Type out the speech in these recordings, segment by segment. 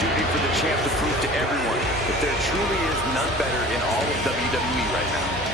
opportunity for the champ to prove to everyone that there truly is none better in all of WWE right now.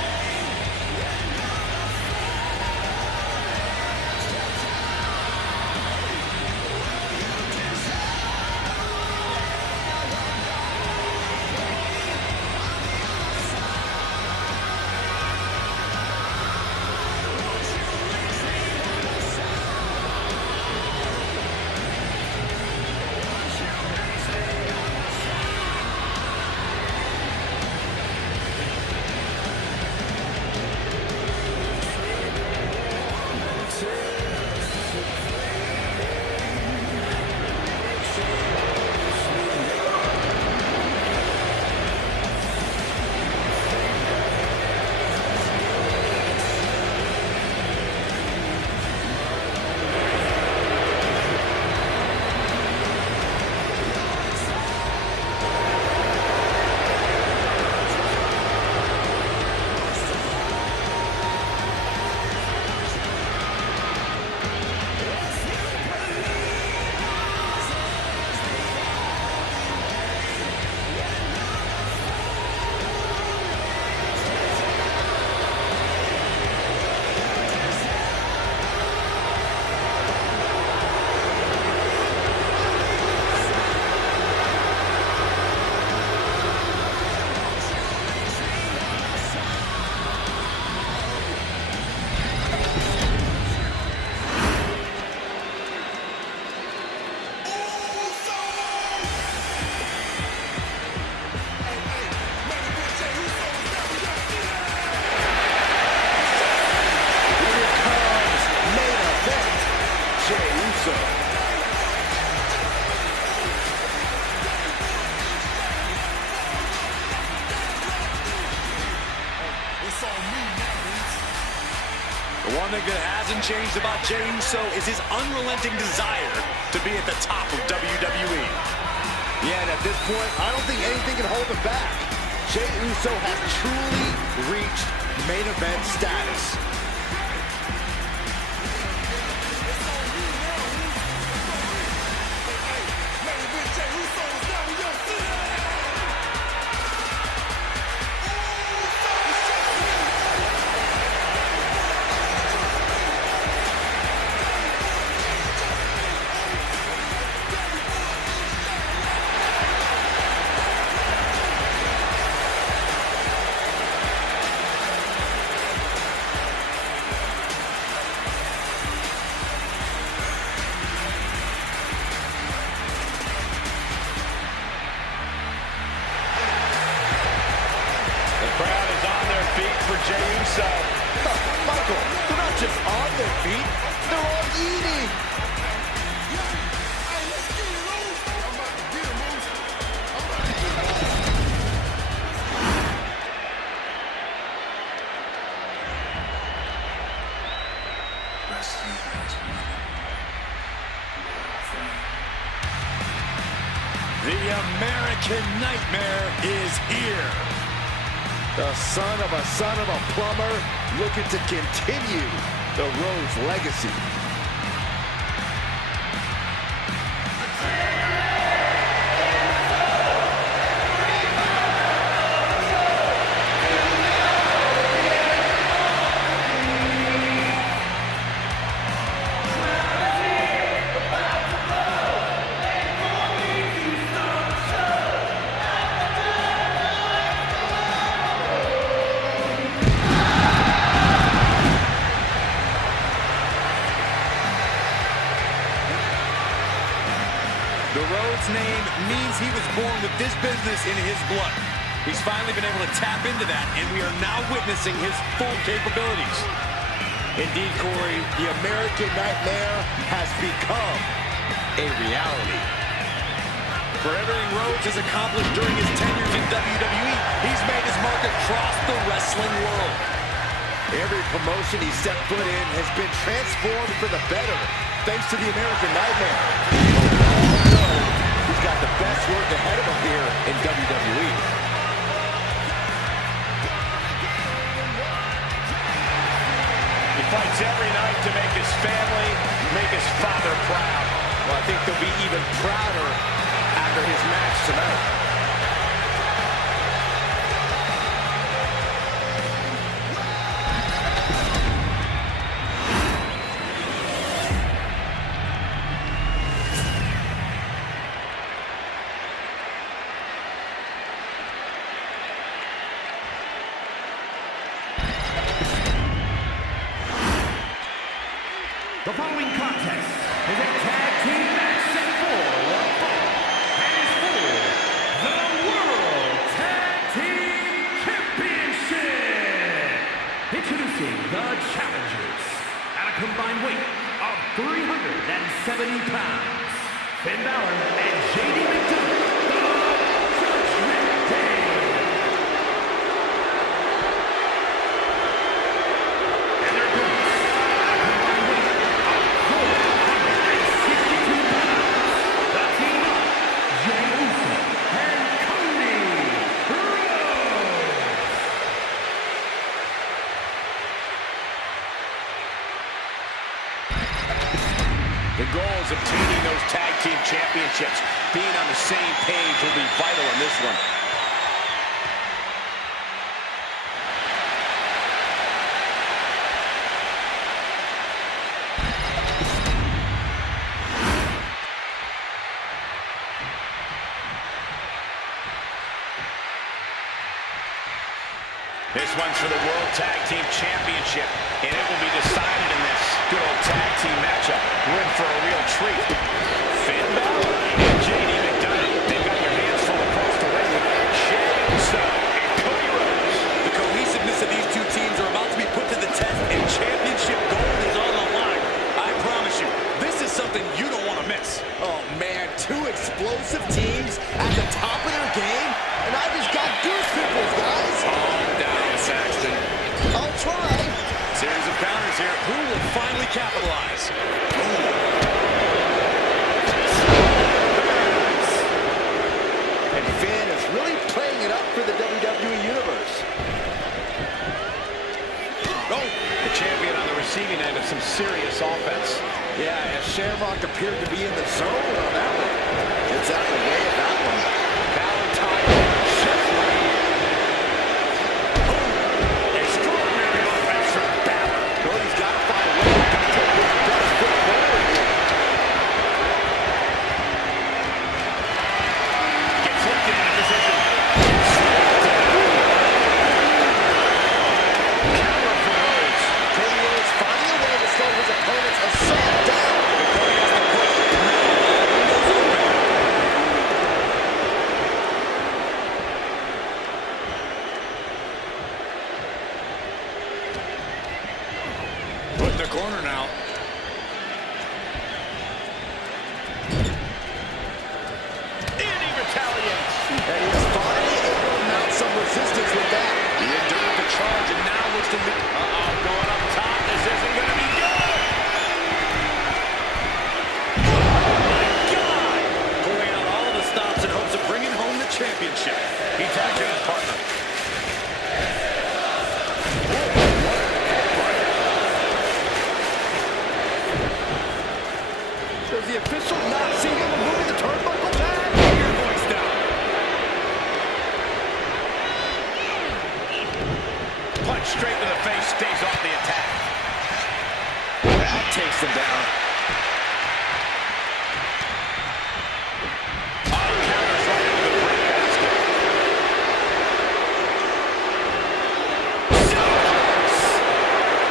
The one thing that hasn't changed about Jey Uso is his unrelenting desire to be at the top of WWE. Yeah, and at this point, I don't think anything can hold him back. Jey Uso has truly reached main event status. Jey Uso. Michael, they're not just on their feet, they're all eating. The American Nightmare is here. The son of a plumber looking to continue the Rhodes legacy. The Rhodes name means he was born with this business in his blood. He's finally been able to tap into that, and we are now witnessing his full capabilities. Indeed, Corey, the American Nightmare has become a reality. For everything Rhodes has accomplished during his tenures in WWE, he's made his mark across the wrestling world. Every promotion he stepped foot in has been transformed for the better, thanks to the American Nightmare. He's got the best work ahead of him here in WWE. He fights every night to make his family, make his father proud. Well, I think they'll be even prouder after after his match tonight. The following contest is a tag team match set for one fall and is for the World Tag Team Championship. Introducing the challengers at a combined weight of 370 pounds. Finn Balor and JD McDonagh, the Judgment Day. And their opponents at a combined weight of 462 pounds. The team of Jey Uso and Cody Rhodes. The goal is obtaining those tag team championships. Being on the same page will be vital in this one. This one's for the World Tag Team Championship, and it will be decided in this good old tag team matchup. We're in for a real treat. Finn Balor and JD McDonagh. They've got your hands full across the ring with Jey Uso and Cody Rhodes. The cohesiveness of these two teams are about to be put to the test, and championship gold is on the line. I promise you, this is something you don't want to miss. Oh man, two explosive teams at the top of their game, and I just got goose pimples, guys. Calm down, Saxton. I'll try. Series of counters here. Who will finally capitalize? And Finn is really playing it up for the WWE Universe. Oh, the champion on the receiving end of some serious offense. Yeah, and Shamrock appeared to be in the zone on that one. Gets out of the way of that one. Valentine, Chef Lee. Extraordinary offense from Balor. Cody's got to find a way to put his best foot forward here. Gets lifted into position. Counter from Rhodes. Cody Rhodes finding a way to slow his opponent's assault down. Cody has to push. Now all windows open. Put in the corner now. And he retaliates. And he is finally able to mount some resistance with that. He endured the charge and now looks to meet. Going up top. This isn't going to be good. Oh, my God. Pulling out all the stops in hopes of bringing home the championship. He tagged in his partner. Does the official not see him removing the turnbuckle pad? Your voice down. Punch straight to the face, stays off the attack. That takes him down. Oh, counters right into the break basket. Suplex.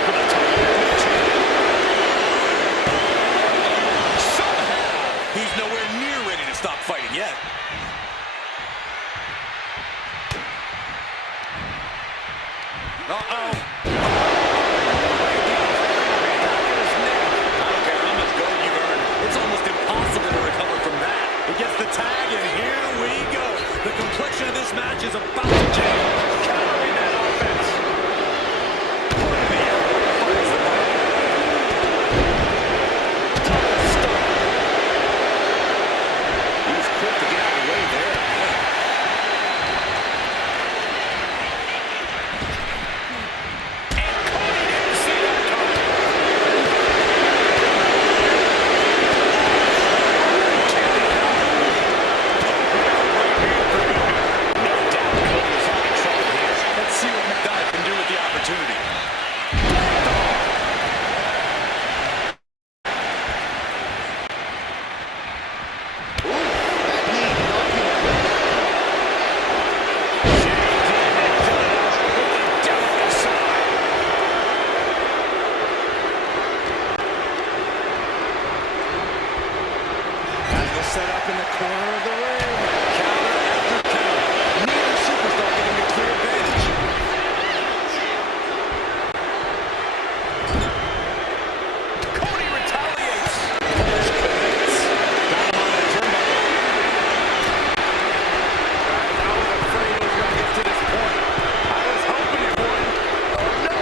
For the title of the champion. Somehow, he's nowhere near ready to stop fighting yet. Uh-oh. I don't care how much gold you've earned. It's almost impossible to recover from that. He gets the tag, and here we go. The complexion of this match is about to change. Countering that offense. Point of the arrow finds the mark. Double stomp. He's quick to get out of the way there. And Cody didn't see that coming. set up in the corner of the ring. Counter after counter. Neither superstar getting a clear advantage. Cody retaliates. Punch connects. Got him on that turnbuckle. I was afraid it was going to get to this point. I was hoping it would. Oh, no.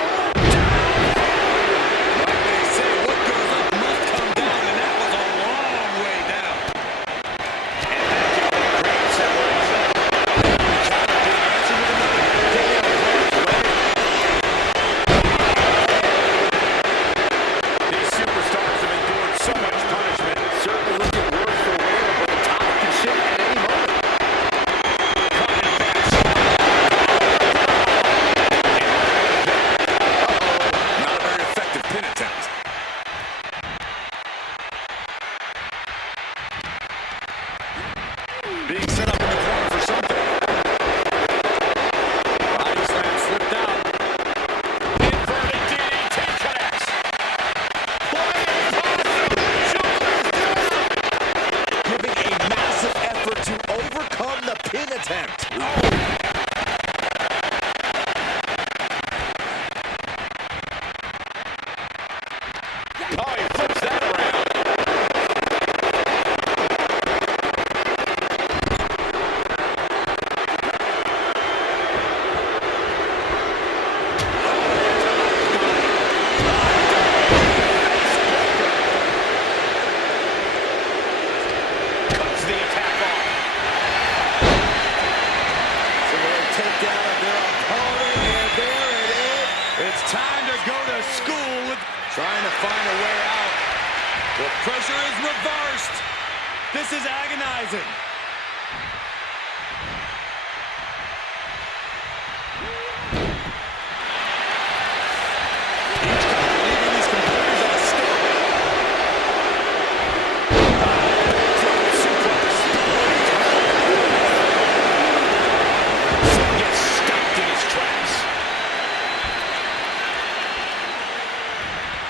Like they say, what goes up must come down, and that was a long way down. And that can be a great separation. Counter being answered with another. Damn, These superstars have endured so much punishment. Certainly looking worse for wear, but the topic can shift at any moment. not a very effective pin attempt. Being set up in the corner for something. Body slam slipped out. Inverted DDT connects. Flying possum. Giving a massive effort to overcome the pin attempt. Oh, he flips that around. Cuts the attack off. So they take down their opponent, and there it is. It's time to go to school. Trying to find a way out. The pressure is reversed. This is agonizing. Leaving these competitors at a stalemate. Gets stopped in his tracks.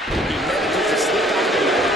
He manages to slip out of the ring.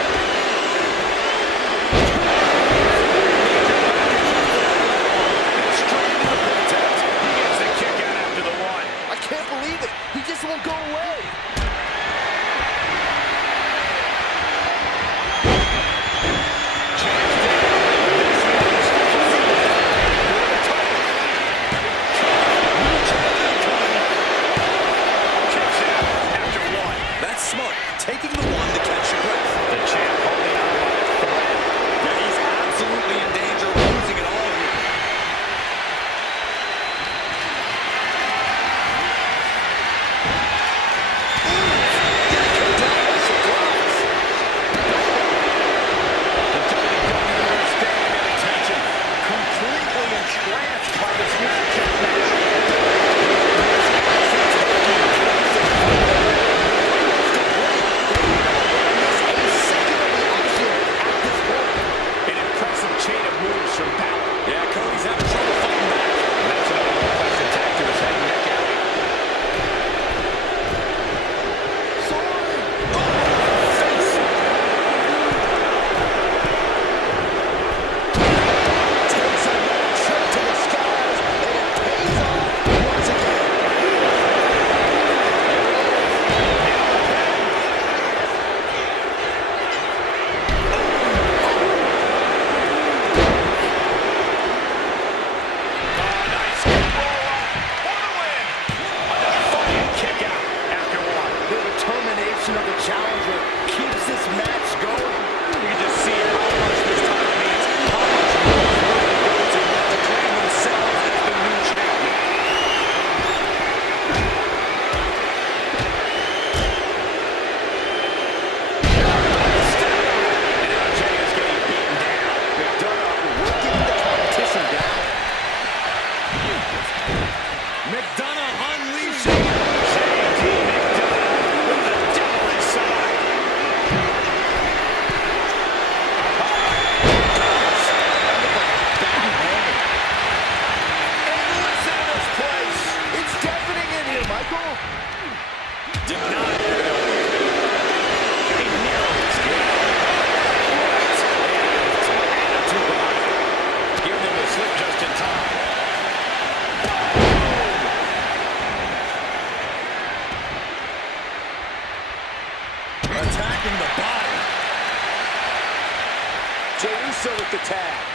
Uso with the tag.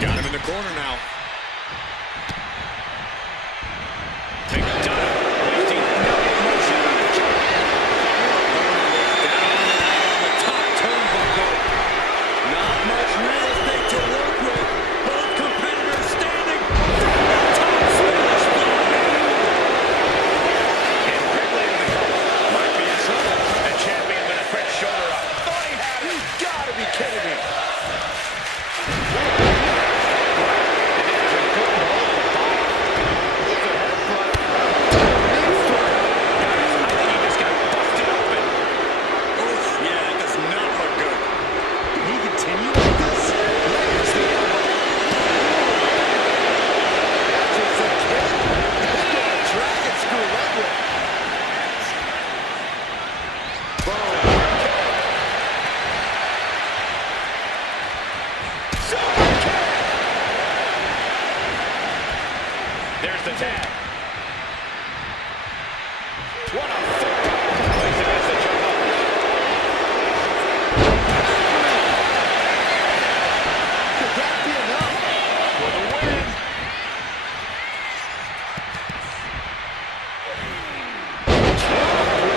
Got him in the corner now. McDonough wasting no emotion on the jump. Down and out on the top turnbuckle. Not much real estate to work with. Both competitors standing. Top Spanish Fly. And quickly into the cover. Might be in trouble. The champion with a quick shoulder up. Thought he had it. You gotta be kidding me. There's the tag. What a football place against the turnbuckles. Could that be enough? For the win.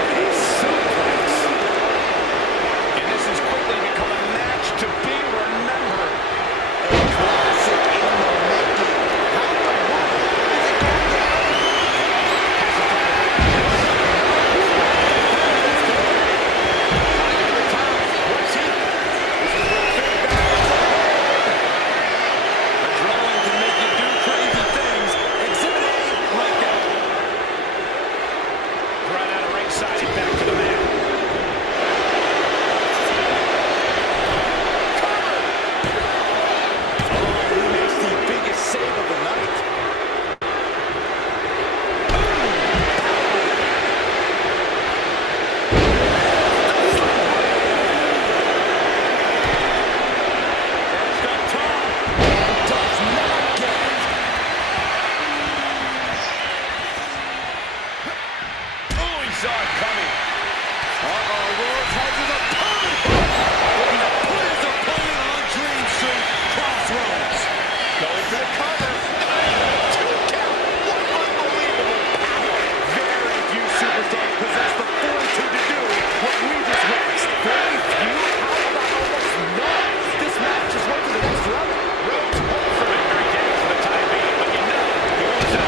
A suplex. And this has quickly become a match to be remembered. A classic in the making. How in the world is it going down? What's he? Adrenaline can make you do crazy things. Exhibit A right there. Right out of ringside and back to the mat. Who makes the biggest save of the night? There's the top. And does not get it. Oh, he saw it coming. Rhodes has his opponent. Looking to put his opponent on Dream Street. Crossroads. Going for the cover. 2 count. What unbelievable power. Very few superstars possess the fortitude to do what we just witnessed. Very few? How about almost none? This match just went to the next level. Rhodes hoped for victory games for the time being, but you know he wants it.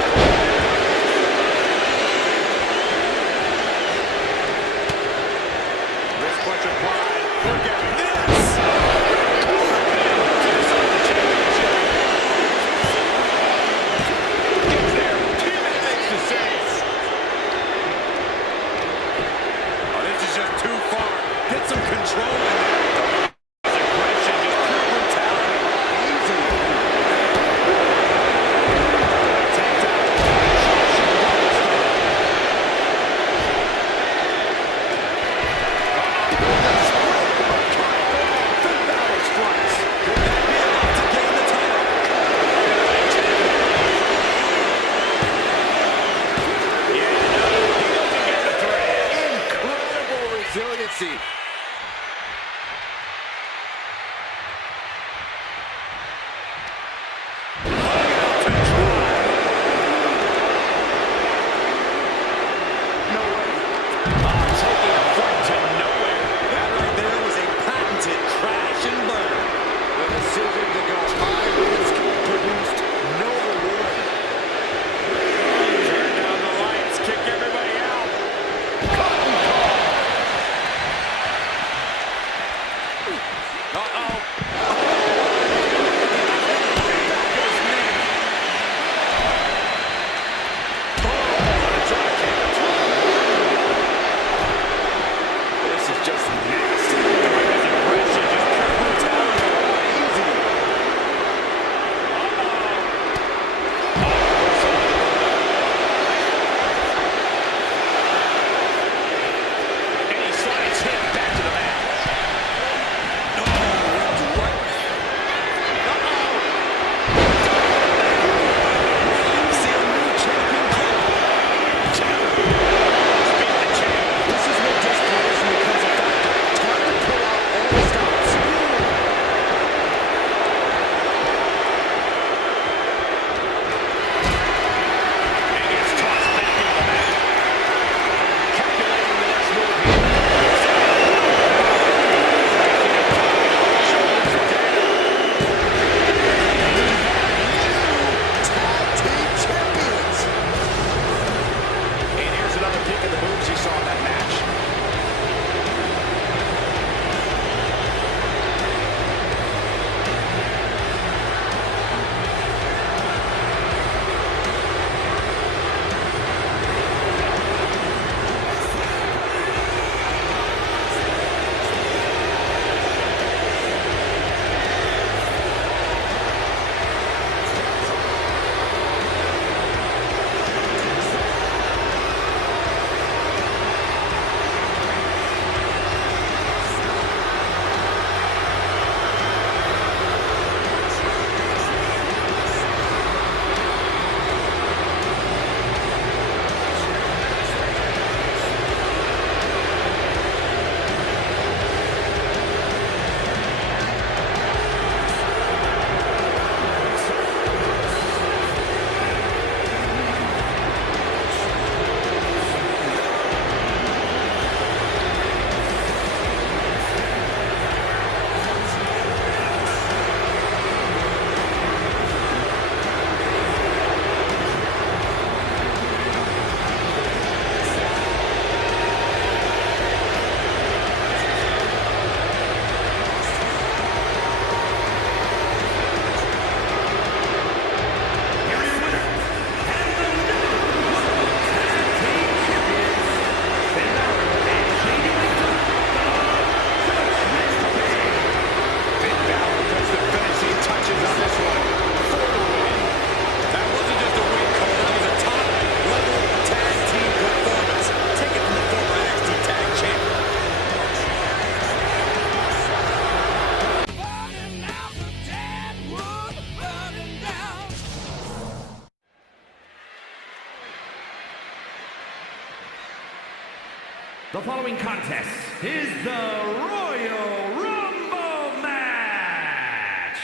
The following contest is the Royal Rumble match.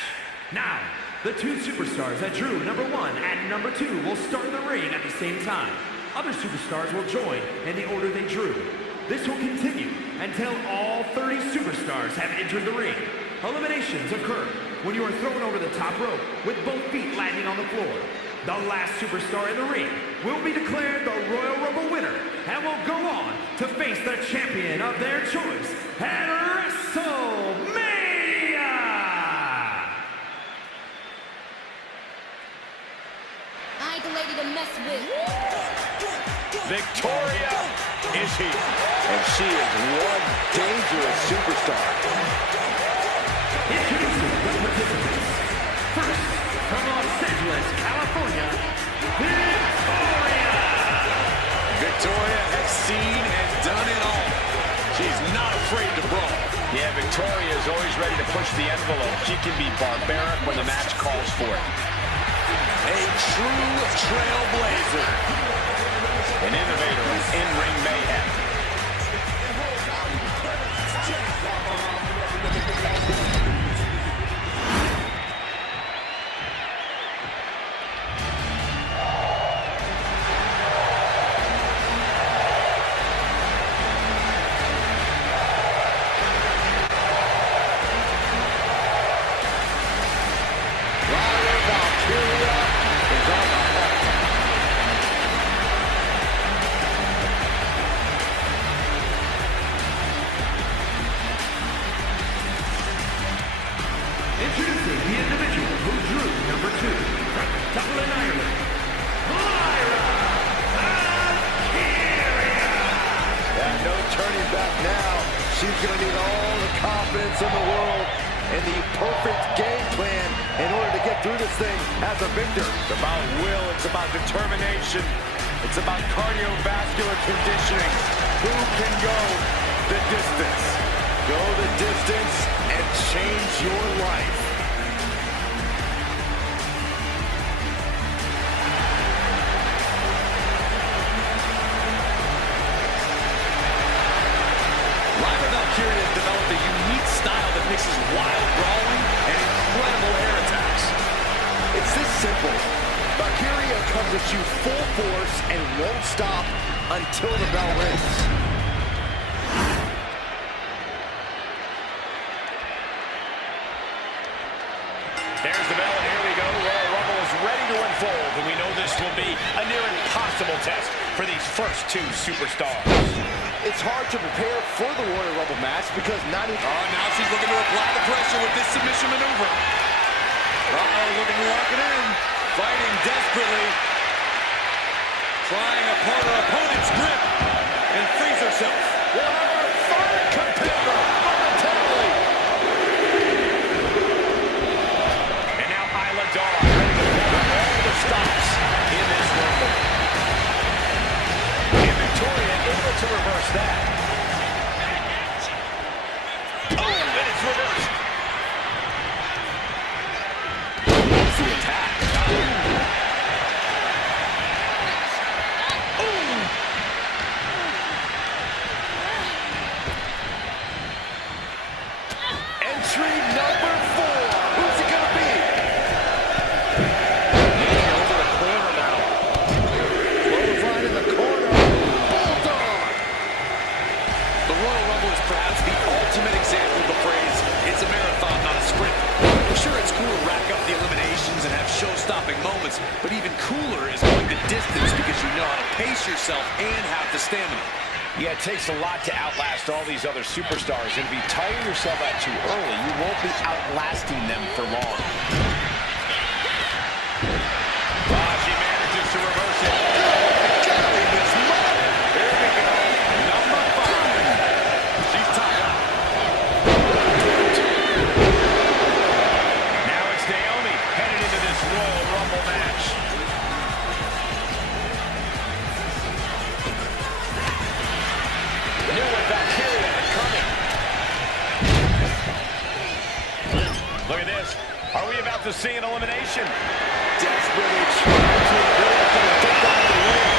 Now, the two superstars that drew number 1 and number 2 will start in the ring at the same time. Other superstars will join in the order they drew. This will continue until all 30 superstars have entered the ring. Eliminations occur when you are thrown over the top rope with both feet landing on the floor. The last superstar in the ring will be declared the Royal Rumble winner and will go on to face the champion of their choice at WrestleMania! I ain't the lady to mess with. Victoria is here. And she is one dangerous superstar. Introducing the participants. First, from Los Angeles, California, Victoria! Victoria has seen and done it all. She's not afraid to brawl. Yeah, Victoria is always ready to push the envelope. She can be barbaric when the match calls for it. A true trailblazer. An innovator of in-ring mayhem. Introducing the individual who drew number 2 from Dublin, Ireland, Lyra Valkyria! No turning back now. She's going to need all the confidence in the world and the perfect game plan in order to get through this thing as a victor. It's about will, it's about determination, it's about cardiovascular conditioning. Who can go the distance? Go the distance and change your life. Lyra Valkyria has developed a unique style that mixes wild brawling and incredible air attacks. It's this simple. Valkyria comes at you full force and won't stop until the bell rings. There's the bell, and here we go. Royal Rumble is ready to unfold, and we know this will be a near impossible test for these first two superstars. It's hard to prepare for the Royal Rumble match because not even... Oh, now she's looking to apply the pressure with this submission maneuver. Looking to lock it in. Fighting desperately. Trying apart her opponent's grip and frees herself. We'll have our third competitor momentarily. And now Isla Dawn ready to pull out all the stops in this Rumble. And Victoria able to reverse that. Oh, and it's reversed. What's the attack? Entry number 4. Who's it gonna be? Getting over the corner now. Clothesline in the corner. Bulldog. The Royal Rumble is perhaps the ultimate example of the phrase, it's a marathon, not a sprint. Sure, it's cool to rack up the eliminations and have show-stopping moments, but even cooler is going the distance because you know how to pace yourself and have the stamina. Yeah, it takes a lot to outlast all these other superstars, and if you tire yourself out too early, you won't be outlasting them for long. She manages to reverse it. Carry this moment. There we go. Number 5. She's tied up. Now it's Naomi headed into this Royal Rumble match. Knew what Valkyria had coming. Look at this. Are we about to see an elimination? Desperately trying to avoid getting kicked out of the ring.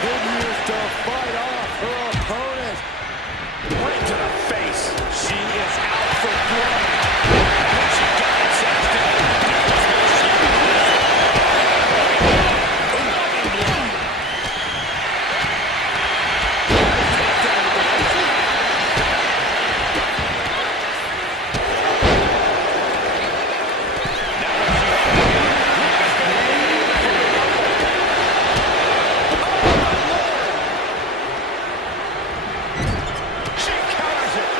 continues to fight off her opponent. Right to the face. She is out for blood. When she got it, Saxton. Loving blood. She counters it.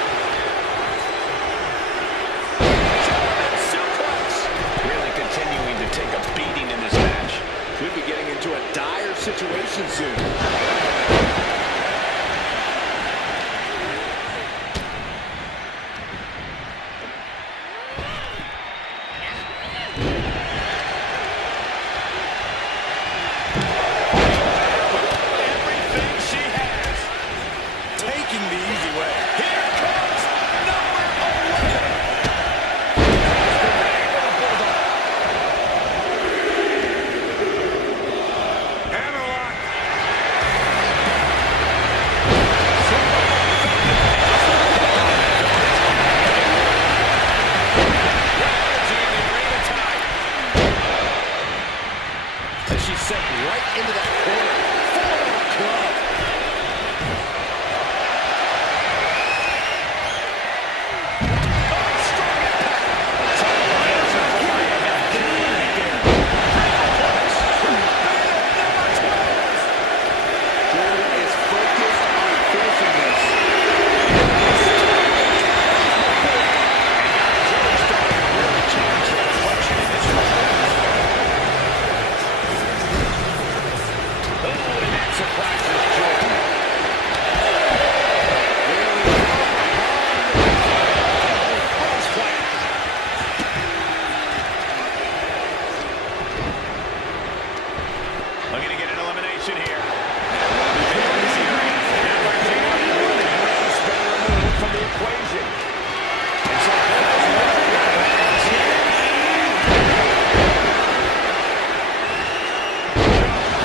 German suplex. Really continuing to take a beating in this match. Could be getting into a dire situation soon. Everything she has. Taking the easy way. Here comes number 11. Hammerlock. And she's set right into that corner. Full club. Jordan is focused on finishing this. Looking to get an elimination here. From the equation. And so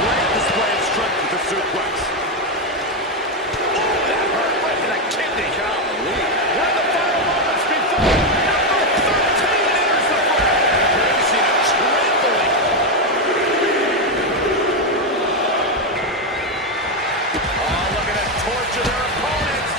great display of strength with the suplex. That hurt right to the kidney. Golly. One of the final moments before number 13 enters the fray. Gracie trembling. Oh, looking to torture their opponents.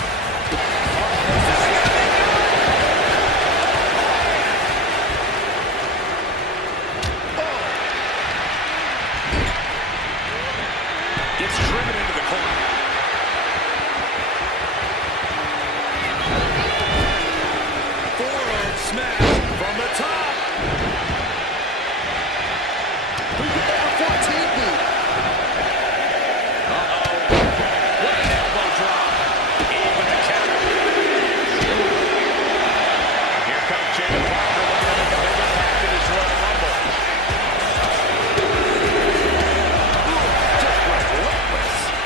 Gets driven into the corner. Forearm smash from the top. Who could number 14 be? What an elbow drop. Even the counter. Here comes Jacob Parker looking to make a big impact in this Royal Rumble. Just relentless.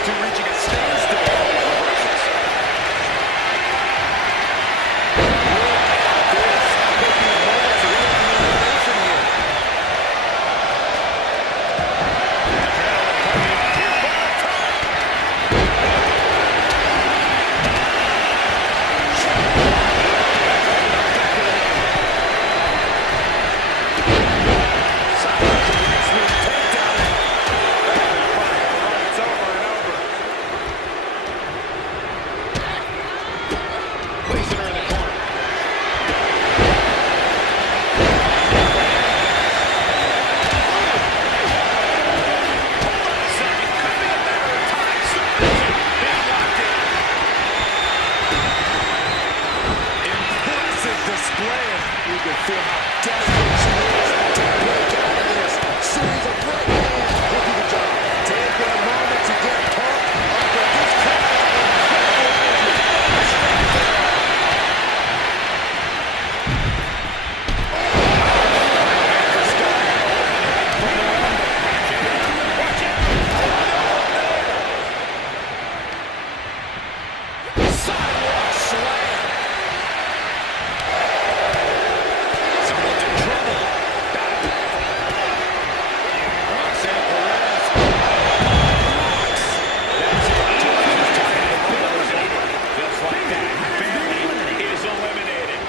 these two reaching a standstill on these reversals. Look at this. Could be moments of elimination here. Placing her in the corner. Impressive display. You can feel how desperate she is to break out of this. Series of right hands will do the job. Taking a moment to get pumped up with this crowd of incredible energy. Sidewalk slam. Someone's in trouble. Roxanne Perez. Knocks. That's it. Just like that, Bayley is eliminated.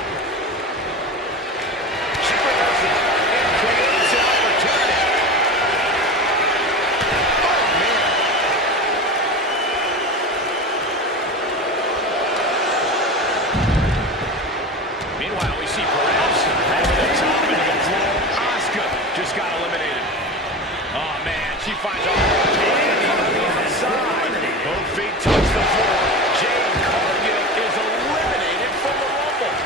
She reverses and creates an opportunity. Oh, man. Meanwhile, we see Perez over the top into the floor. Asuka just got eliminated. Oh, man, she finds a hand on the outside. Both feet touch the floor. Jade Cargill is eliminated from the Rumble.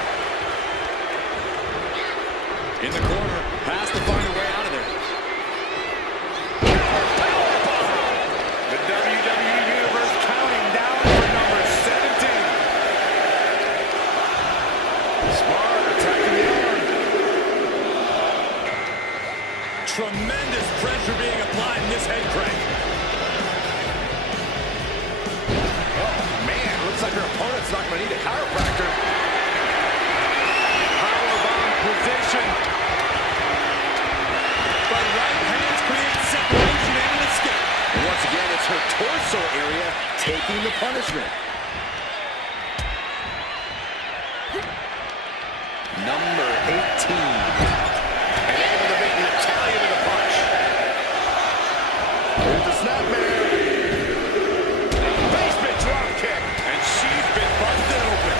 In the corner. Has to find a way out of there. The WWE Universe counting down for number 17. Smart attacking the arm. Tremendous pressure being applied in this head crank. Oh, man, looks like her opponent's not going to need a chiropractor. Powerbomb position. But right hands create separation and an escape. And once again, it's her torso area taking the punishment. Number 18. And able to beat Natalya to the punch. Here's the snapmare. Basement drop kick. And she's been busted open.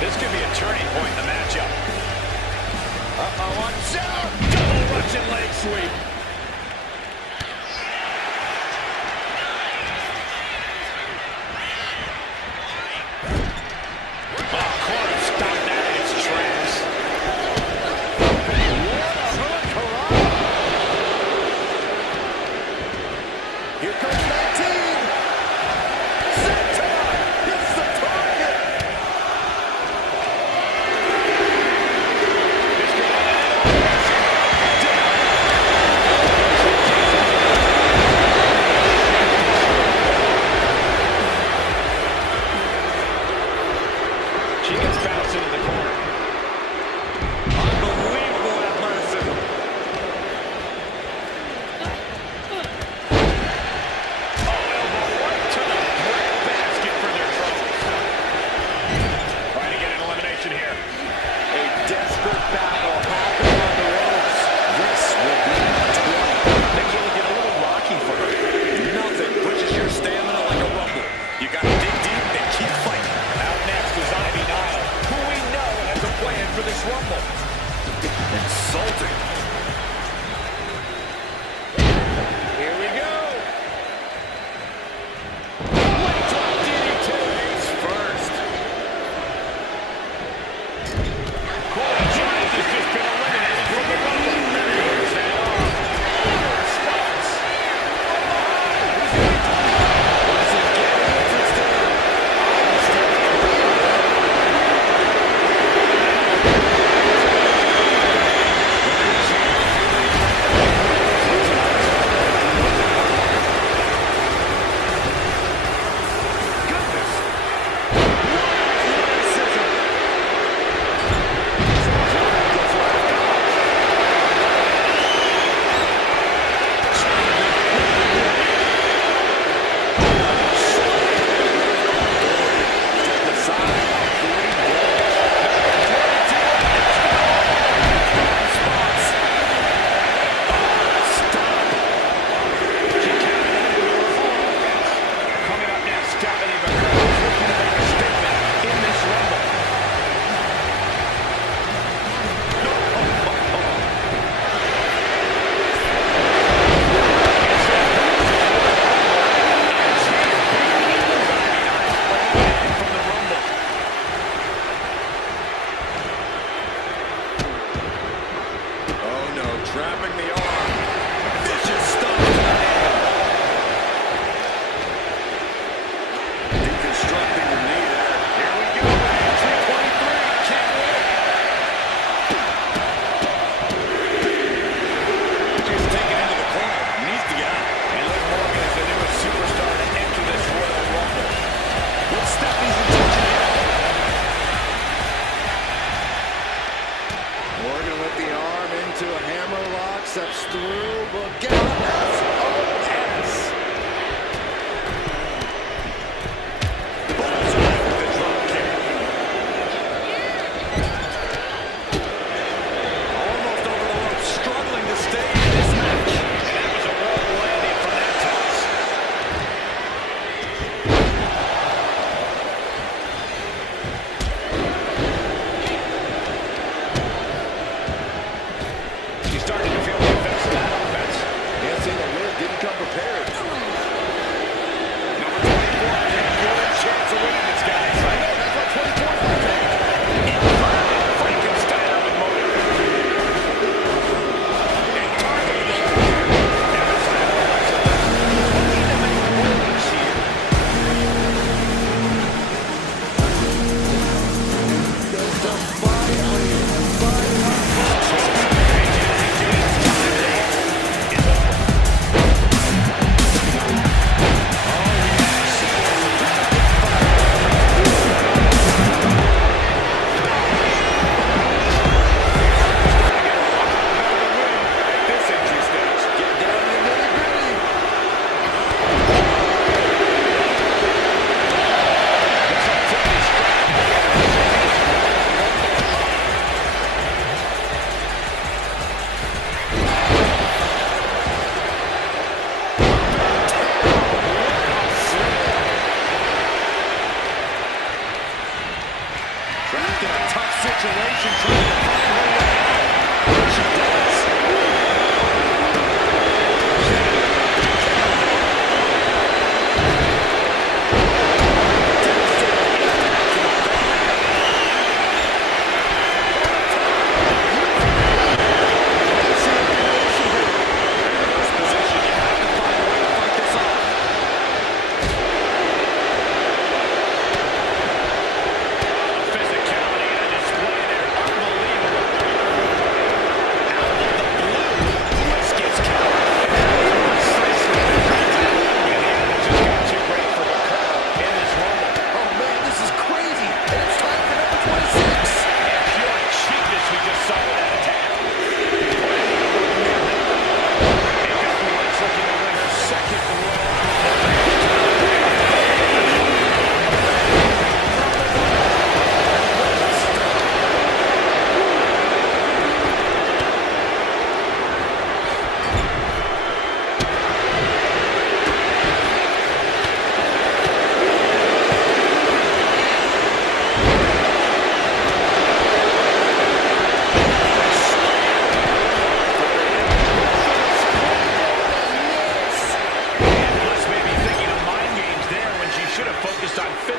This could be a turning point in the matchup. Uh-oh, watch out. Double Russian leg sweep. Oh, corner stopped that in its tracks.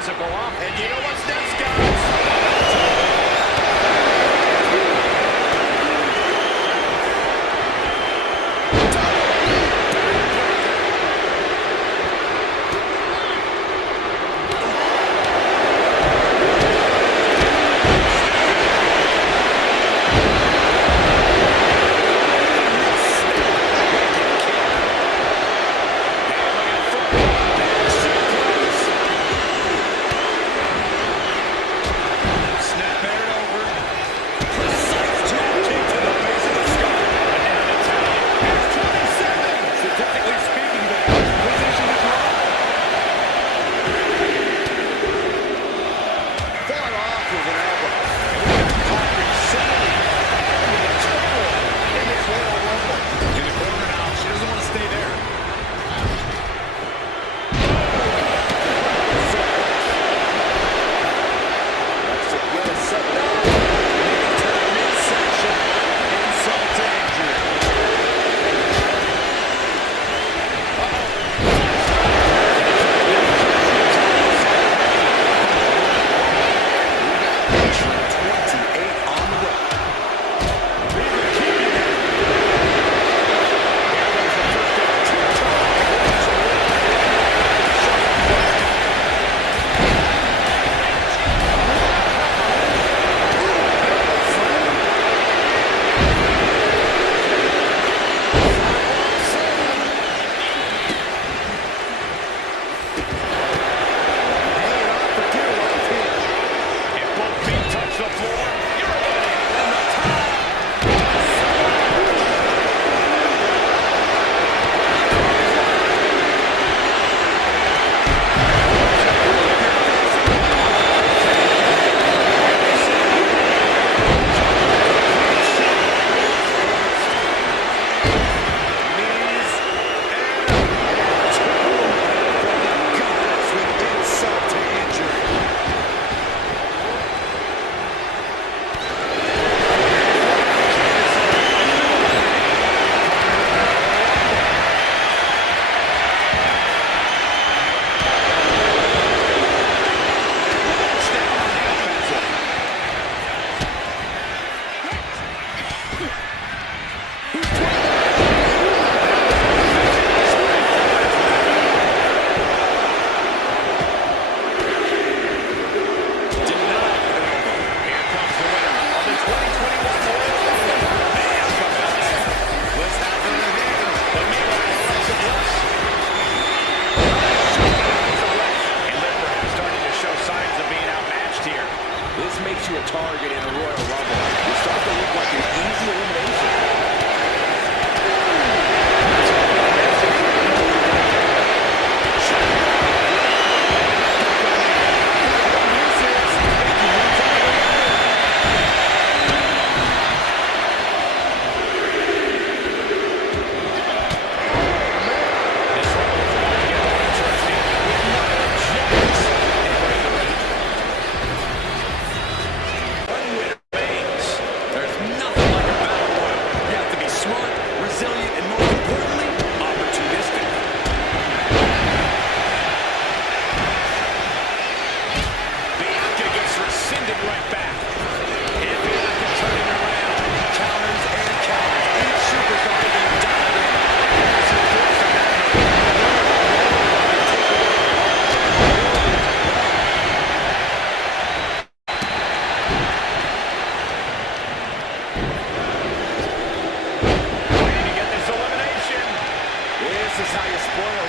physical offense. And you know what's next, guys?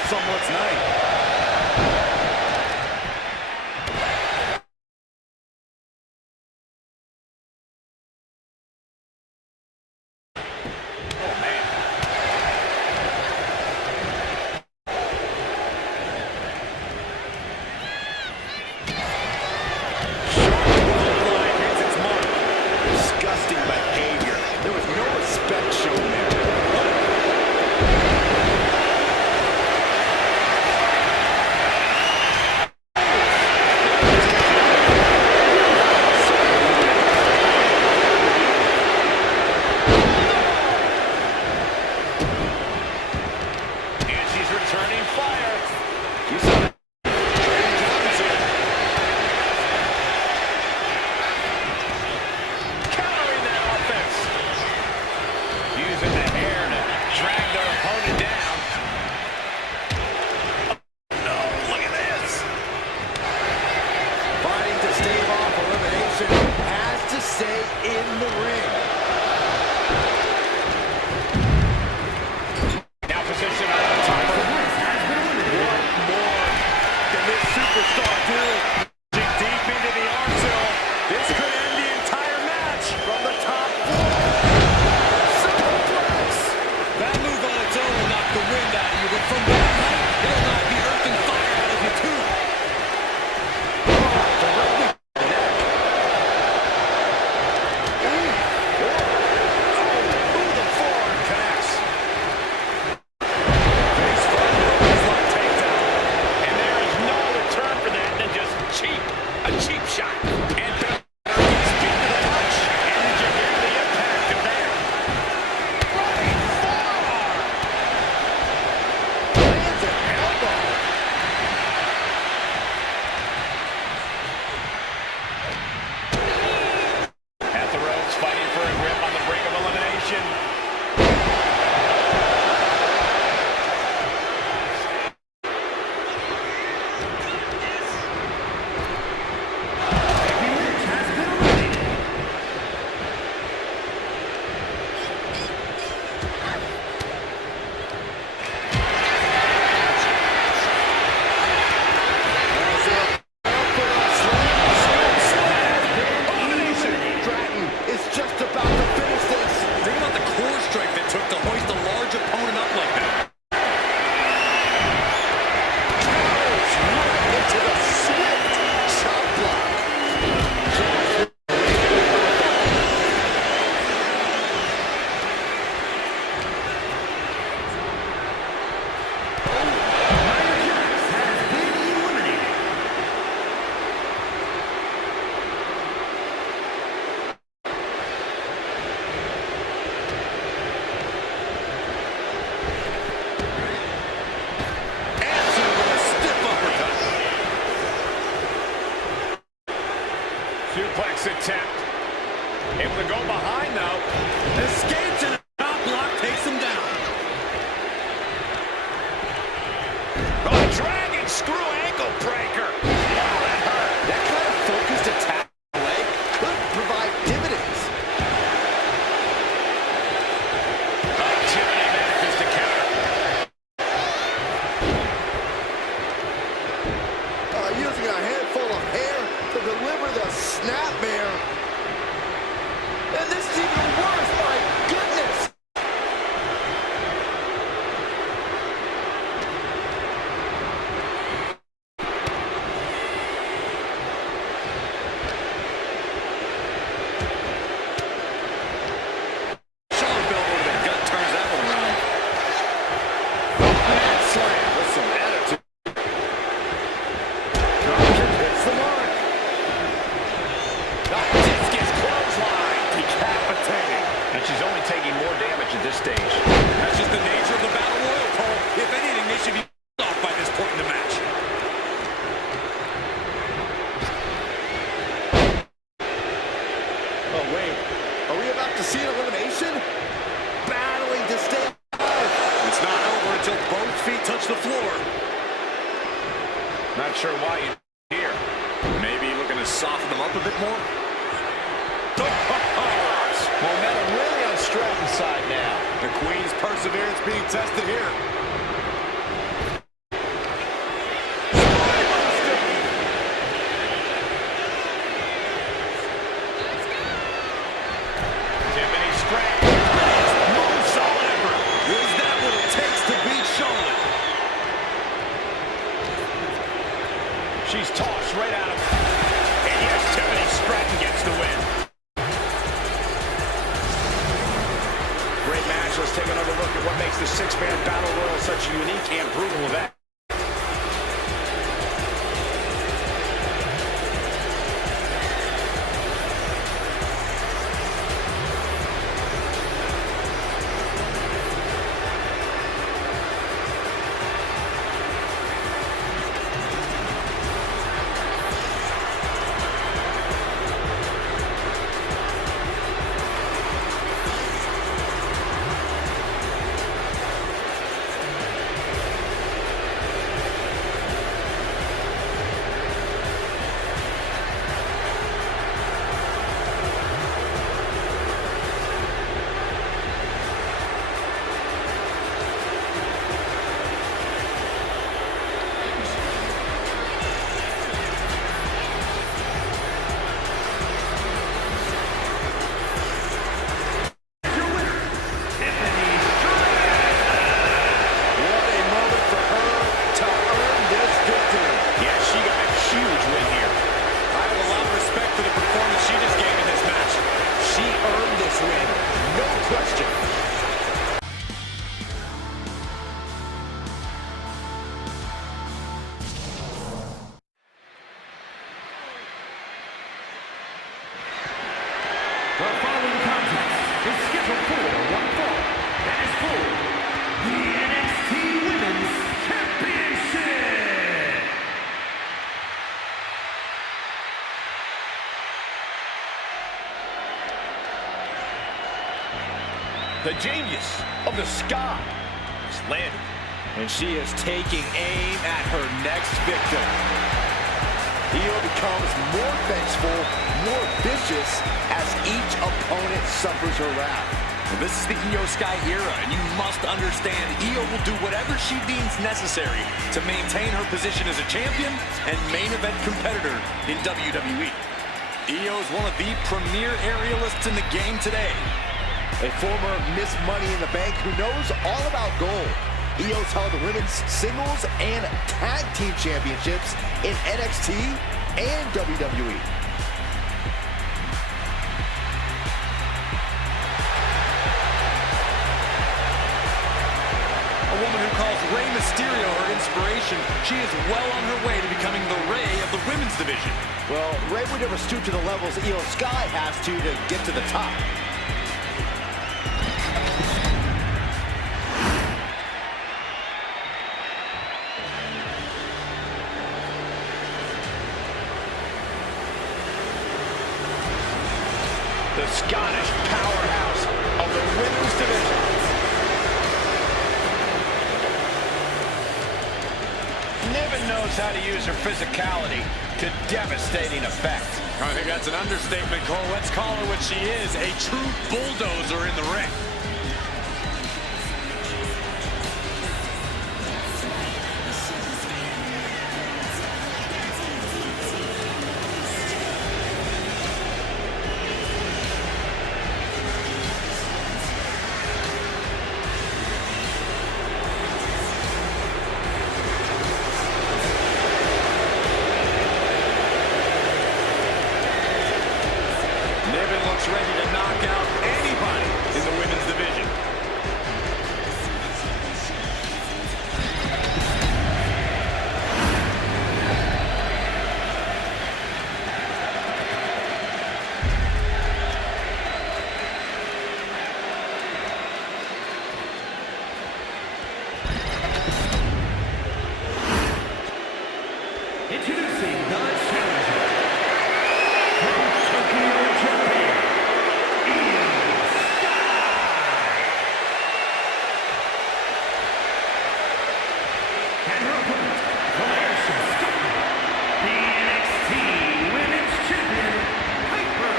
someone's night. Disgusting behavior. There was no respect shown there. And she's returning fire. You saw that. Jones here. superstar doing? Deep into the arsenal. This could end the entire match. From the top floor. Superplex. That move on its own will knock the wind out of you, but from that height, it'll knock the earth and fire out of you too. Suplex attempt. Able to go behind, though. Escapes and a top block takes him down. Oh, dragon screw ankle breaker. Wow, that hurt. That kind of focused attack on the leg could provide dividends. Timothy manages to counter. Using a handful of hair to deliver the snapmare. And this is even worse, my goodness! Sean Bell over the gut turns that one around. Mad slam with some attitude. Hits the mark. Discus clothesline. Decapitating. And she's only taking more damage at this stage. That's just the nature of the Battle Royal, Cole. If anything, they should be off by this point in the match. Oh, wait. Are we about to see an elimination? Battling to stay alive. It's not over until both feet touch the floor. Not sure why you here. Maybe looking to soften them up a bit more. Momentum really on Stratton's side now. The Queen's perseverance being tested here. Tiffany Stratton. Moonsault ever. Is that what it takes to beat Charlotte? She's tossed right out of it. And yes, Tiffany Stratton gets the win. Great match. Let's take another look at what makes the six-man battle royal such a unique and brutal event. The genius of the Sky is landed. And she is taking aim at her next victim. Io becomes more vengeful, more vicious as each opponent suffers her wrath. Well, this is the Io Sky era, and you must understand Io will do whatever she deems necessary to maintain her position as a champion and main event competitor in WWE. Io is one of the premier aerialists in the game today. A former Miss Money in the Bank who knows all about gold. Io's held the women's singles and tag team championships in NXT and WWE. A woman who calls Rey Mysterio her inspiration, she is well on her way to becoming the Rey of the women's division. Well, Rey would never stoop to the levels Io Sky has to get to the top. The Scottish powerhouse of the women's division. Niven knows how to use her physicality to devastating effect. I think that's an understatement, Cole. Let's call her what she is, a true bulldozer in the ring. Niven looks ready to knock out anybody in the women's division. Introducing the challenger from Tokyo, Japan, Io Sky. And her opponent from Ayrshire, Scotland, the NXT Women's Champion, Piper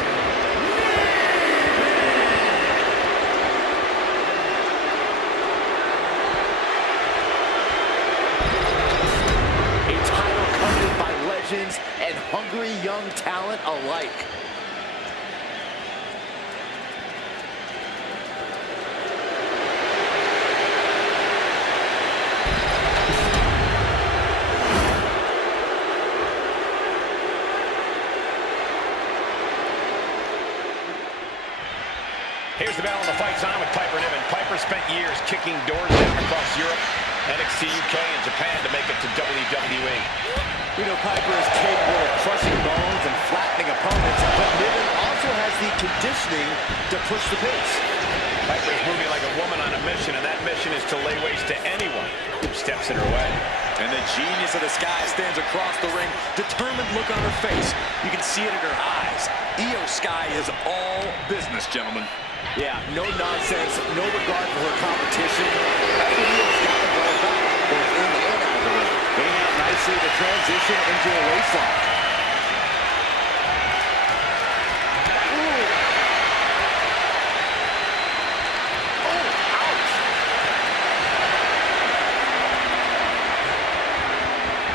A title coveted by legends and hungry young talent alike. Here's the battle, and the fight's on with Piper Niven. Piper spent years kicking doors down across Europe, NXT UK, and Japan to make it to WWE. We know Piper is capable of crushing bones and flattening opponents, but Niven also has the conditioning to push the pace. Piper's moving like a woman on a mission, and that mission is to lay waste to anyone who steps in her way. And the genius of the Sky stands across the ring, determined look on her face. You can see it in her eyes. Io Sky is all business, gentlemen. Yeah, no nonsense, no regard for her competition. That's what Io Sky is all about, both in and out of the ring. Getting out nicely to transition into a waistlock.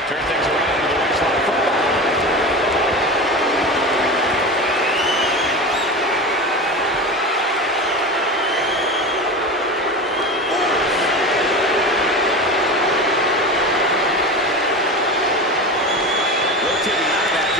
Turn things around into the waistlock from behind. Rotating out of that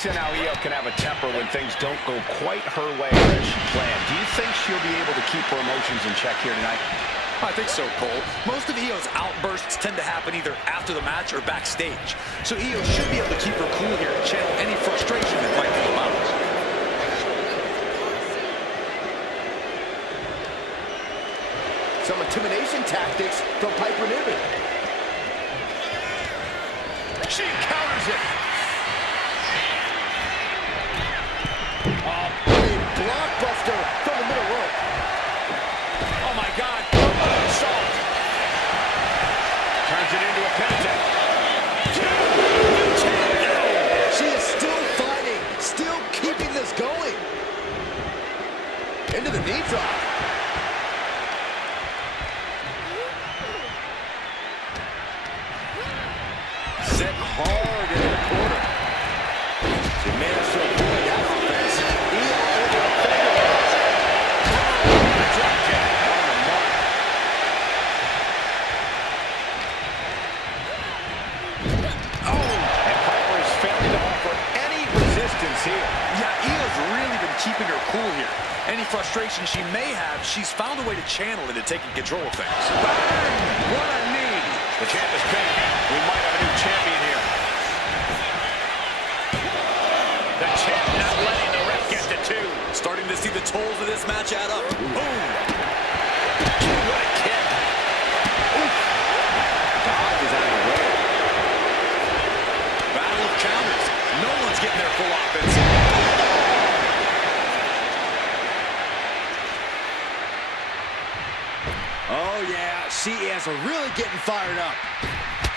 understand how Io can have a temper when things don't go quite her way or as she planned. Do you think she'll be able to keep her emotions in check here tonight? I think so, Cole. Most of Io's outbursts tend to happen either after the match or backstage. So Io should be able to keep her cool here and channel any frustration that might come about. Some intimidation tactics from Piper Niven. She counters it. A blockbuster from the middle rope. Oh, my God. Assault. Turns it into a pentagon. She is still fighting, still keeping this going. Into the knee drop. Set hard into the corner. She managed to avoid that offense. Io able to fend it. The drop kick on the mark. And Piper is failing to offer any resistance here. Yeah, Io's really been keeping her cool here. Any frustration she may have, she's found a way to channel into taking control of things. Bang! What a knee. The champ is pinned. We might have a new champion here. The champ not letting the ref get the two. Starting to see the tolls of this match add up. Boom! What a kick. Dodge is out of the way. Battle of counters. No one's getting their full offense. Oh, yeah, she is really getting fired up.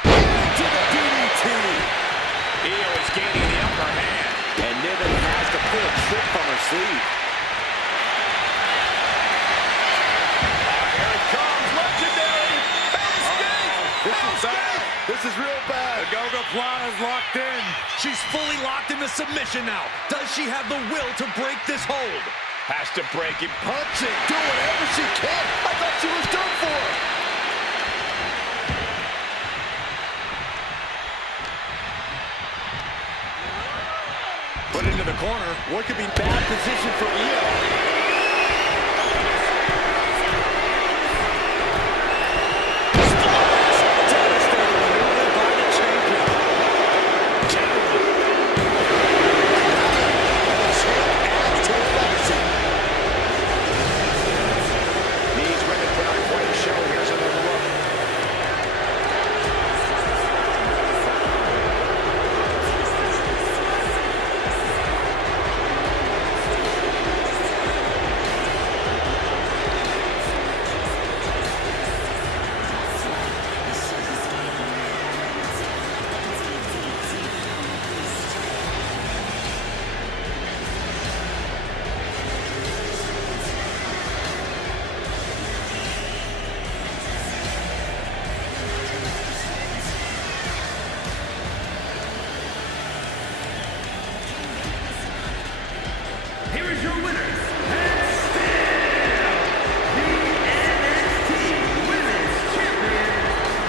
Into the DDT. Io is gaining the upper hand. And Niven has to pull a trick from her sleeve. Here it comes. Legendary. This is bad. This is real bad. The Gogoplana's locked in. She's fully locked into submission now. Does she have the will to break this hold? Has to break it. Punch it. Do whatever she can. I thought she was done for. Put into the corner. What could be bad position for Io? Here is your winner, and still the NXT Women's Champion,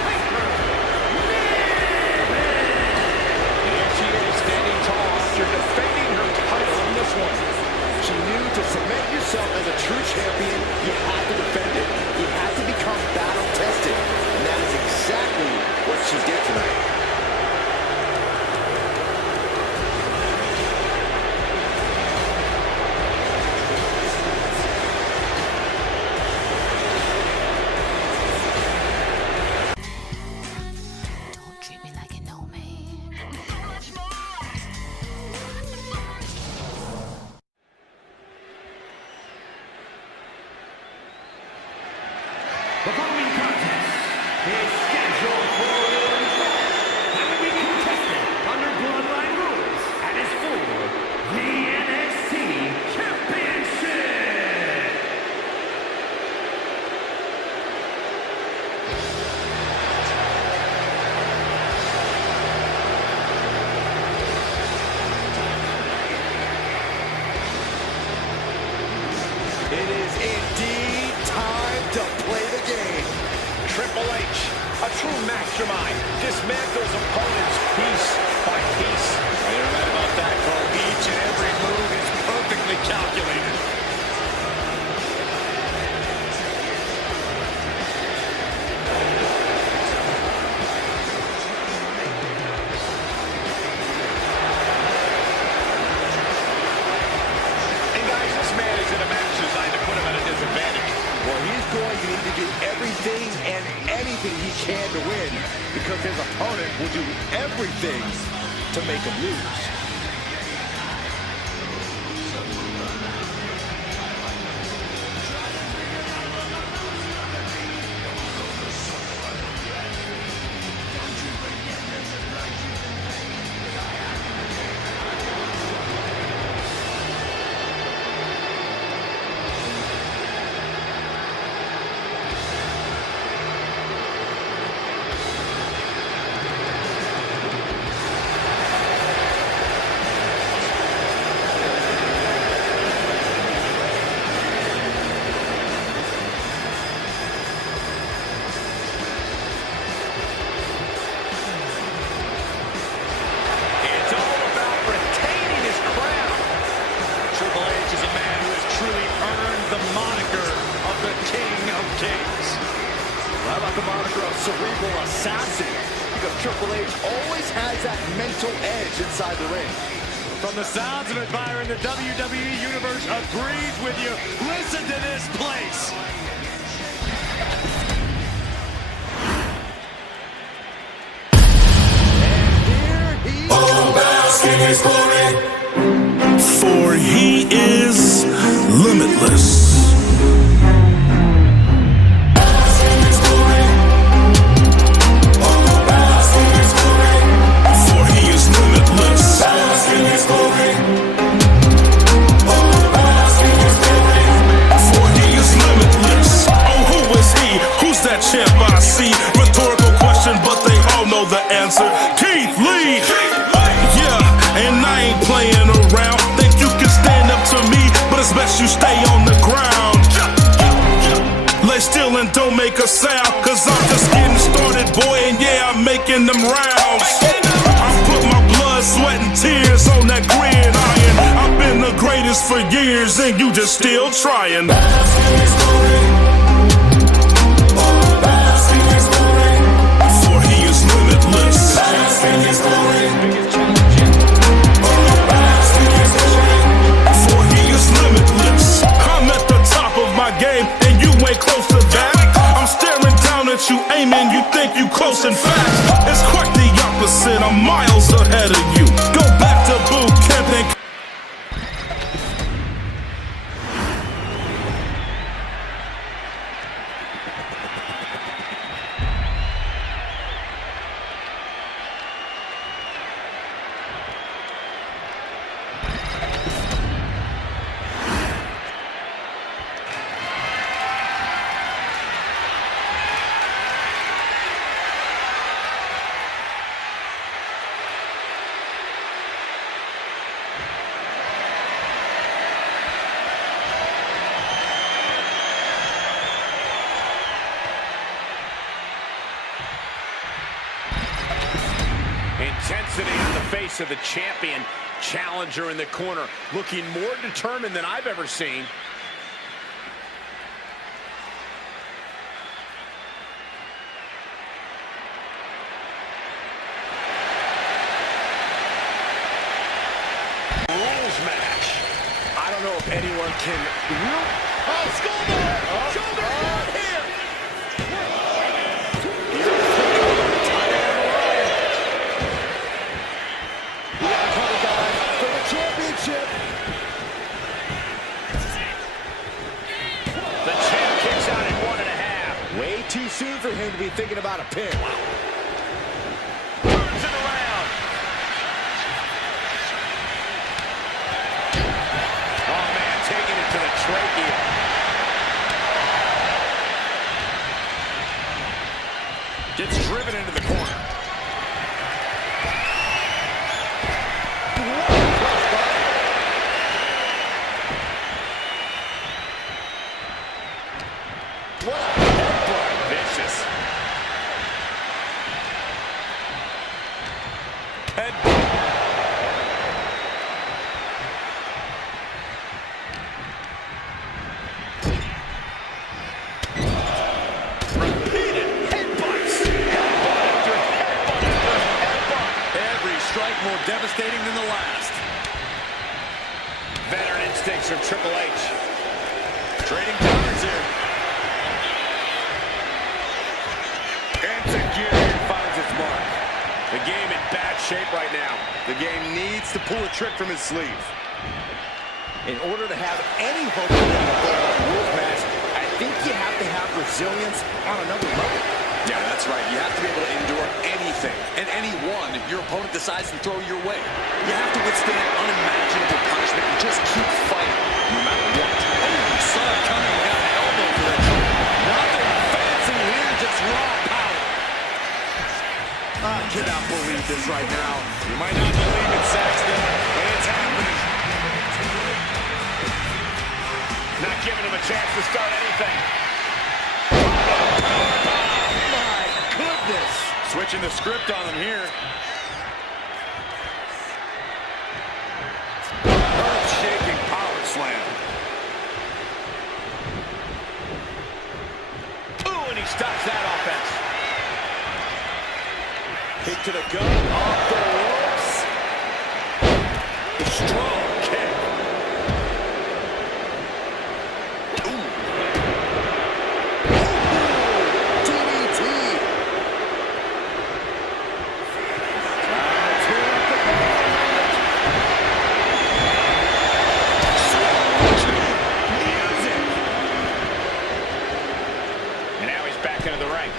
Piper Niven. Here she is standing tall after defending her title in this one. She knew to cement yourself as a true champion, you had to defend it. You had to become battle-tested. And that is exactly what she did tonight. Don't treat me like you know me. The following contest is scheduled for one fall and will be contested under Bloodline rules and is for the NXT Championship. It is indeed time to play the game. Triple H, a true mastermind, dismantles opponents piece by piece. You're right about that, Cole. very calculated. Well, he's going to need to do everything and anything he can to win because his opponent will do everything to make him lose. How about the moniker of Cerebral Assassin? Because Triple H always has that mental edge inside the ring. From the sounds of it, Byron, the WWE Universe agrees with you. Listen to this place. All bask in his glory, for he is limitless. Champ I see, rhetorical question, but they all know the answer. Keith Lee, yeah, and I ain't playing around. Think you can stand up to me, but it's best you stay on the ground. Lay still and don't make a sound, cause I'm just getting started, boy, and yeah, I'm making them rounds. I put my blood, sweat, and tears on that gridiron. I've been the greatest for years, and you just still trying. You aiming, you think you close, in fact, it's quite the opposite. I'm miles ahead of you. Go back to boot camp and intensity on the face of the champion. Challenger in the corner, looking more determined than I've ever seen. Rules match. I don't know if anyone can... Oh, Skullboard! Shoulder on here! Too soon for him to be thinking about a pin. Turns it around. Oh, man, taking it to the trachea. Gets driven into the corner. devastating than the last. Veteran instincts from Triple H. Trading counters here. Enzuigiri finds its mark. The game in bad shape right now. The game needs to pull a trick from his sleeve. In order to have any hope of winning a full-on rules match, I think you have to have resilience on another level. Yeah, that's right. You have to be able to endure anything and anyone your opponent decides to throw your way. You have to withstand unimaginable punishment and just keep fighting, no matter what. Oh, saw it coming. He got an elbow for that. Nothing fancy here, just raw power. I cannot believe this right now. You might not believe it, Saxton, but it's happening. Not giving him a chance to start anything. Goodness! Switching the script on him here. Earth-shaking power slam. Ooh, and he stops that offense. Kick to the gut, off the ropes. Strong kick. Into the ring.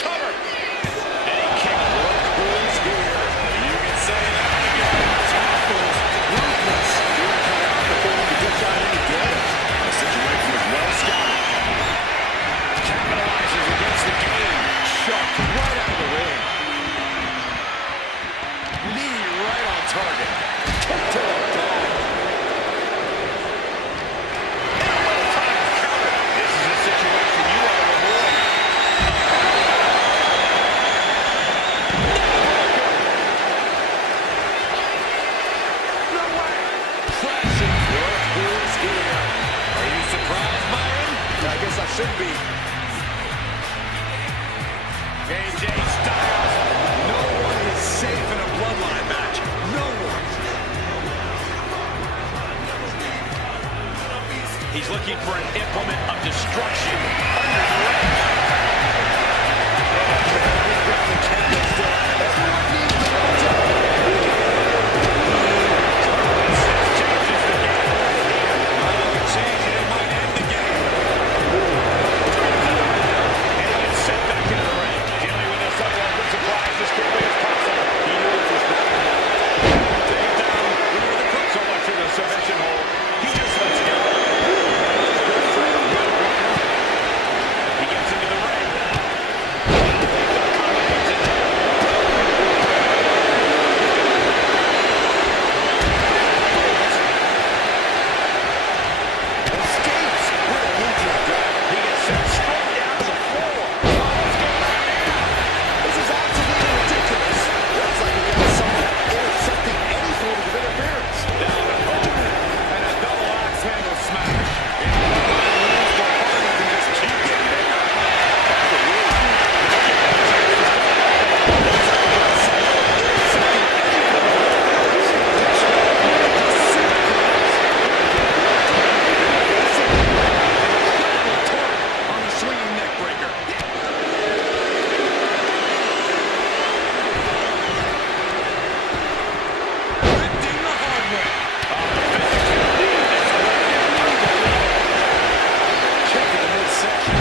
Cover. And he kicked. Look who's here. You can say that again. Tackles, ruthless. Here cut out before he could dish out any damage. The situation is well scouted. Capitalizes against the game. Shoved right out of the ring. Knee right on target. Kick to the back. Should be. AJ Styles. No one is safe in a bloodline match. No one. He's looking for an implement of destruction under the ring. Submission hold. He just lets go. He gets into the ring. Escapes with a knee to the gut. He gets sent straight down to the floor. Oh, what's going on now? This is absolutely ridiculous. Looks like we got someone intercepting any sort of interference. Down the hole. And a double axe handle smash. In bloodline rules, the party can just keep getting bigger. On a swinging neck breaker. Lifting the hard way. Kick in the midsection.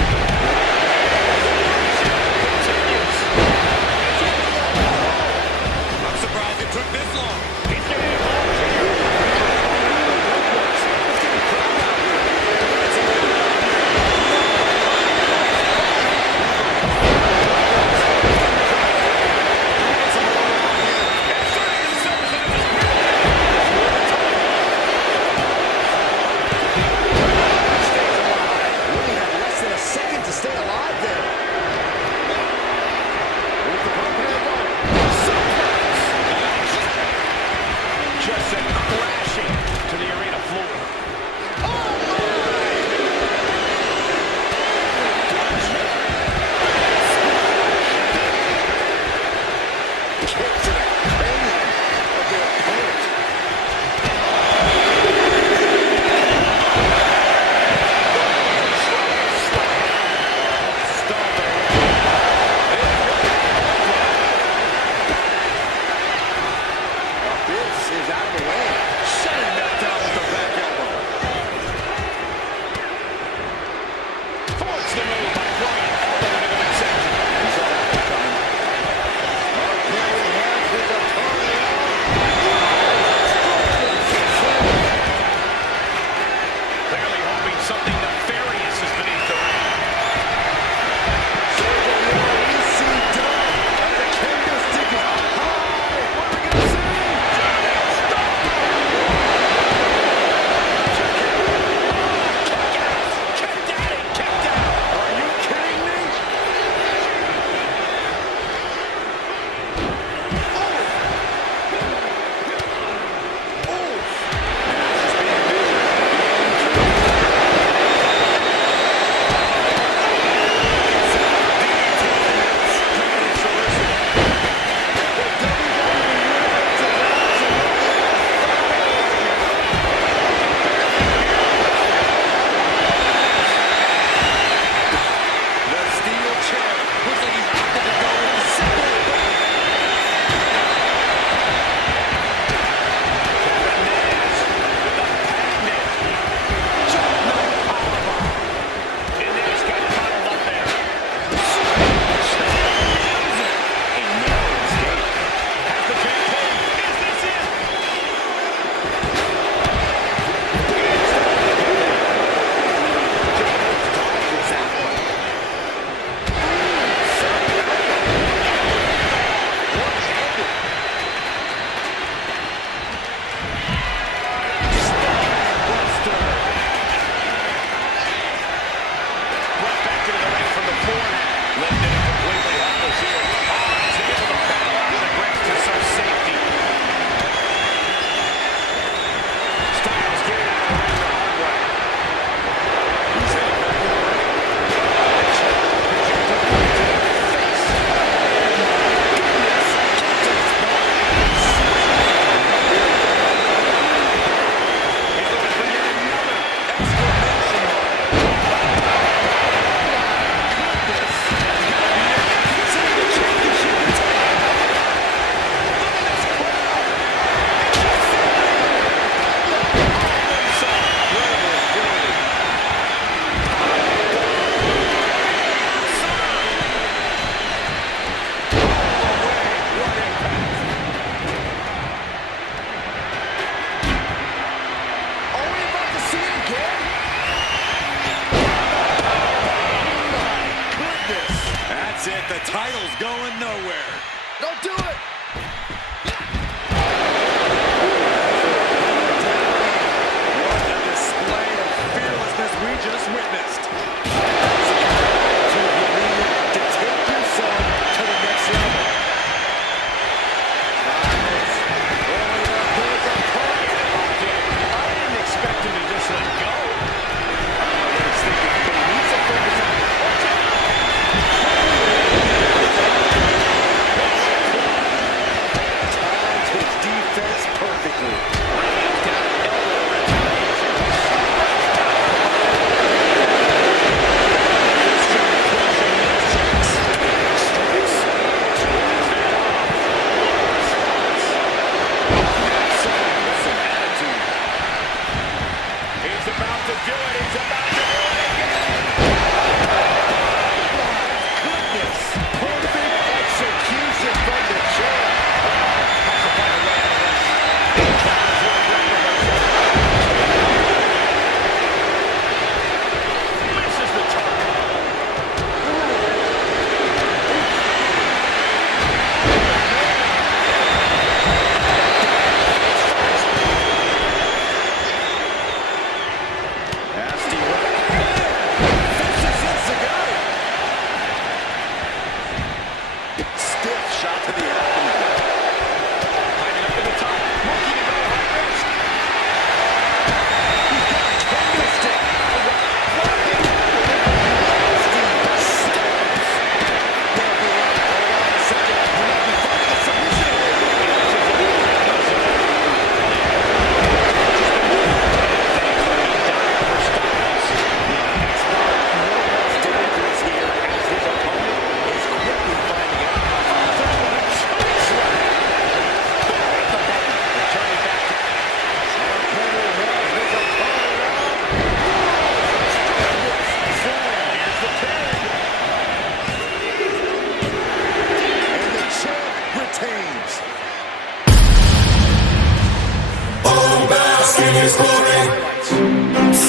I'm surprised it took this long. He's getting involved. Really had less than a second to stay alive there. Here's the broken elbow. Suplex. This is out of the way. Shutting that down with the back elbow. Force the move by throwing an elbow into the midsection. He saw that one coming. Okay, he has his opponent. Clearly hoping something nefarious is beneath the ring. The title's going nowhere. Don't do it. What a display of fearlessness we just witnessed. To take yourself to the next level. I didn't expect him to just let go. He's thinking, but he needs to focus on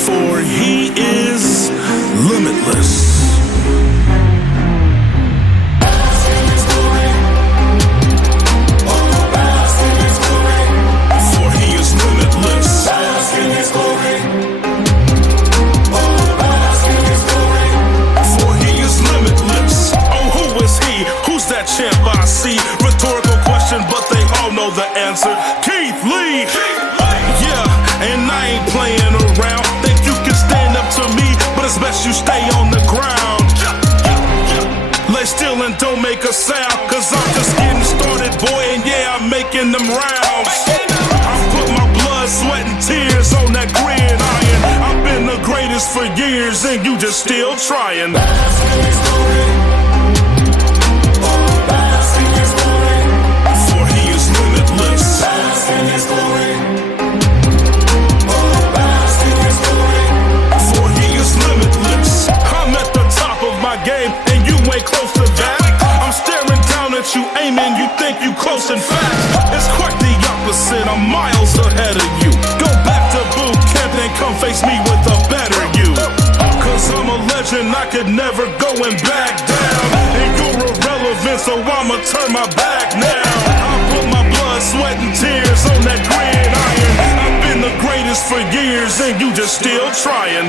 For he is limitless. For he is limitless. For he is limitless. Oh, who is he? Who's that champ I see? Rhetorical question, but they all know the answer. Keith Lee. Yeah, and I ain't playing around. Think you can stand up to me, but it's best you stay on the ground. Lay still and don't make a sound, cause I'm just getting started, boy, and yeah, I'm making them rounds. I put my blood, sweat, and tears on that gridiron. I've been the greatest for years, and you just still trying. For he is limitless. For he is limitless. I'm at the top of my game, and you ain't close to that. I'm staring down at you, aiming, you think you close. In fact, it's quite the opposite. I'm miles ahead of you. Go back to boot camp and come face me with a better you. Cause I'm a legend, I could never go and back down. And you're irrelevant, so I'ma turn my back now. I put my blood, sweat, and tears on that gridiron. I've been the greatest for years, and you just still trying.